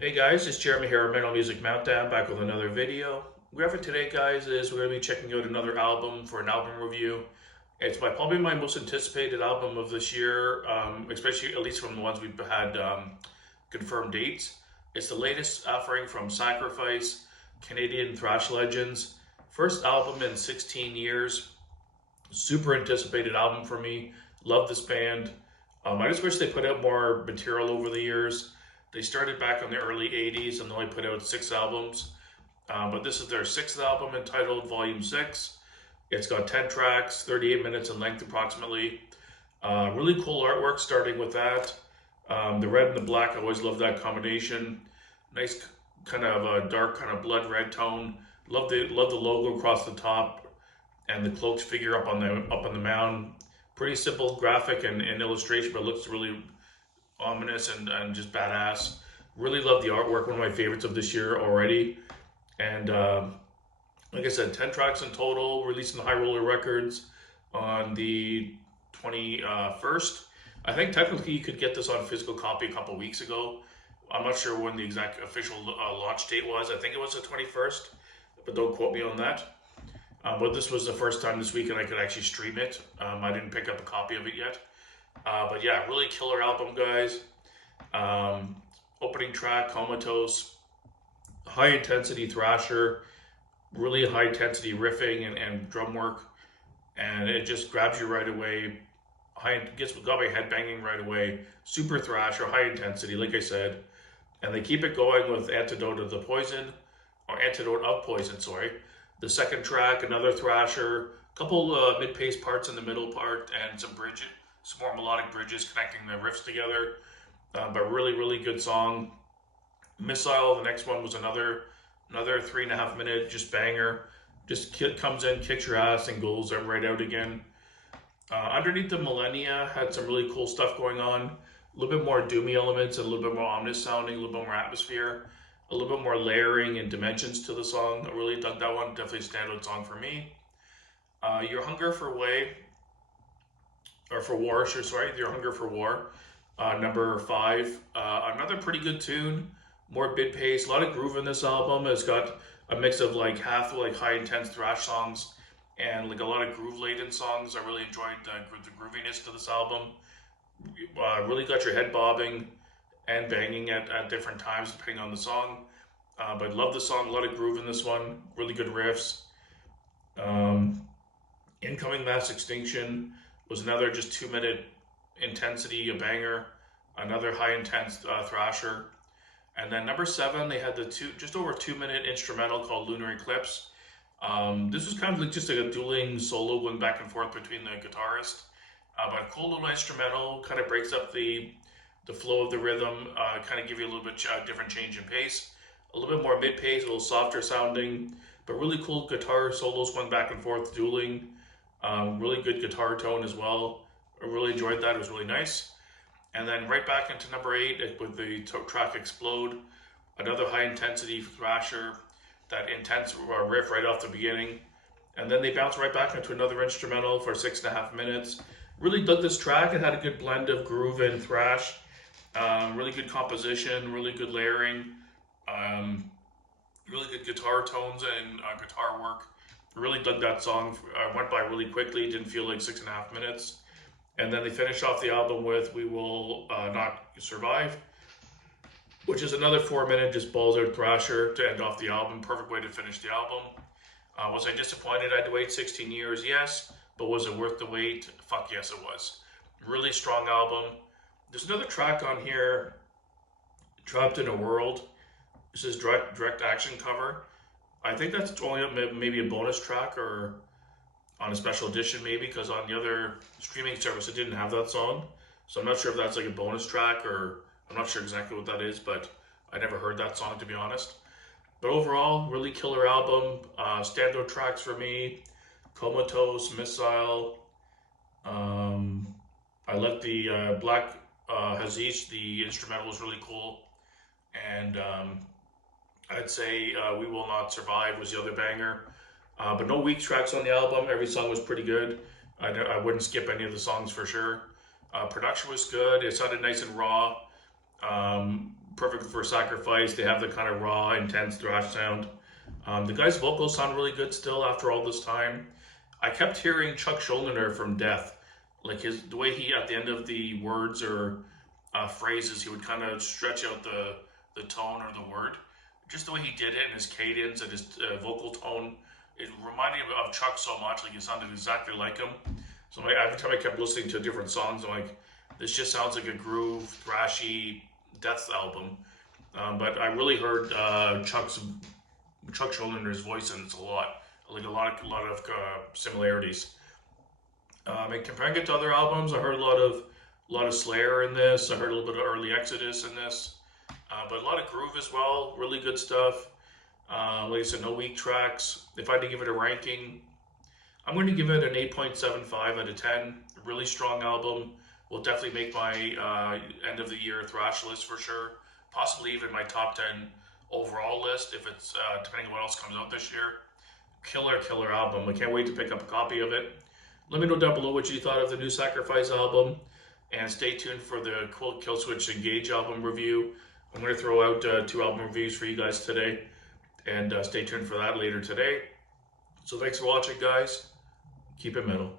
Hey guys, it's Jeremy here at Metal Music Meltdown, back with another video. We have for today, guys, is we're going to be checking out another album for an album review. It's probably my most anticipated album of this year, especially at least from the ones we've had confirmed dates. It's the latest offering from Sacrifice, Canadian thrash legends. First album in 16 years. Super anticipated album for me. Love this band. I just wish they put out more material over the years. They started back in the early 80s and only put out 6 albums. But this is their 6th album entitled Volume 6. It's got 10 tracks, 38 minutes in length approximately. Really cool artwork starting with that. The red and the black, I always love that combination. Nice kind of a dark kind of blood red tone. Love the logo across the top and the cloaked figure up on the mound. Pretty simple graphic and illustration, but looks really ominous and just badass. Really love the artwork. One of my favorites of this year already. And like I said, 10 tracks in total. Released in High Roller Records on the 21st. I think technically you could get this on physical copy a couple weeks ago. I'm not sure when the exact official launch date was. I think it was the 21st, but don't quote me on that. But this was the first time this weekend I could actually stream it. I didn't pick up a copy of it yet. But yeah, really killer album, guys. Opening track, Comatose. High intensity thrasher. Really high intensity riffing and drum work. And it just grabs you right away. Got my head banging right away. Super thrasher, high intensity, like I said. And they keep it going with Antidote of Poison, sorry. The second track, another thrasher, a couple mid-paced parts in the middle part, and some more melodic bridges connecting the riffs together. But really, really good song. Missile, the next one was another 3.5 minute just banger. Just comes in, kicks your ass, and goes right out again. Underneath the Millennia had some really cool stuff going on. A little bit more doomy elements, and a little bit more ominous sounding, a little bit more atmosphere, a little bit more layering and dimensions to the song. I really dug that one. Definitely a standout song for me. Your Hunger for Way, or for War, sure, sorry, Your Hunger for War, number 5. Another pretty good tune, more mid pace, a lot of groove in this album. It's got a mix of like half like high intense thrash songs and like a lot of groove laden songs. I really enjoyed the grooviness to this album. Really got your head bobbing and banging at different times depending on the song. But love the song, a lot of groove in this one, really good riffs. Incoming Mass Extinction was another just 2 minute intensity, a banger, another high intense thrasher. And then number 7, they had the just over 2 minute instrumental called Lunar Eclipse. This was kind of like just like a dueling solo going back and forth between the guitarist. But a cool little instrumental, kind of breaks up the flow of the rhythm, kind of give you a little bit different change in pace. A little bit more mid-pace, a little softer sounding, but really cool guitar solos going back and forth, dueling. Really good guitar tone as well. I really enjoyed that. It was really nice. And then right back into number 8 with the track Explode. Another high intensity thrasher, that intense riff right off the beginning. And then they bounce right back into another instrumental for 6.5 minutes. Really dug this track. It had a good blend of groove and thrash. Really good composition, really good layering. Really good guitar tones and guitar work. Really dug that song. Went by really quickly. Didn't feel like 6.5 minutes. And then they finished off the album with We Will Not Survive, which is another 4 minute just balls out thrasher to end off the album. Perfect way to finish the album. Was I disappointed I had to wait 16 years? Yes. But was it worth the wait? Fuck yes, it was. Really strong album. There's another track on here, Trapped in a World. This is direct action cover. I think that's only maybe a bonus track or on a special edition maybe, because on the other streaming service it didn't have that song. So I'm not sure if that's like a bonus track, or I'm not sure exactly what that is, but I never heard that song, to be honest. But overall, really killer album. Standout tracks for me: Comatose, Missile. I like the Black Hazish. The instrumental was really cool. And I'd say We Will Not Survive was the other banger. But no weak tracks on the album. Every song was pretty good. I wouldn't skip any of the songs for sure. Production was good. It sounded nice and raw. perfect for Sacrifice. They have the kind of raw, intense thrash sound. The guy's vocals sound really good still after all this time. I kept hearing Chuck Schuldiner from Death, like the way he at the end of the words or phrases, he would kind of stretch out the tone or the word. Just the way he did it and his cadence and his vocal tone, it reminded me of Chuck so much. Like it sounded exactly like him. So every time I kept listening to different songs, I'm like, this just sounds like a groove, thrashy Death album. But I really heard Chuck Schuldiner's voice in it a lot. Like a lot of similarities. And comparing it to other albums, I heard a lot of Slayer in this. I heard a little bit of early Exodus in this, but a lot of groove as well. Really good stuff. Like I said, no weak tracks. If I had to give it a ranking, I'm going to give it an 8.75 out of 10. Really strong album. Will definitely make my end of the year thrash list for sure. Possibly even my top 10 overall list if it's depending on what else comes out this year. Killer album. I can't wait to pick up a copy of it. Let me know down below what you thought of the new Sacrifice album, and stay tuned for the Killswitch Engage album review. I'm going to throw out 2 album reviews for you guys today, and stay tuned for that later today. So thanks for watching, guys. Keep it metal.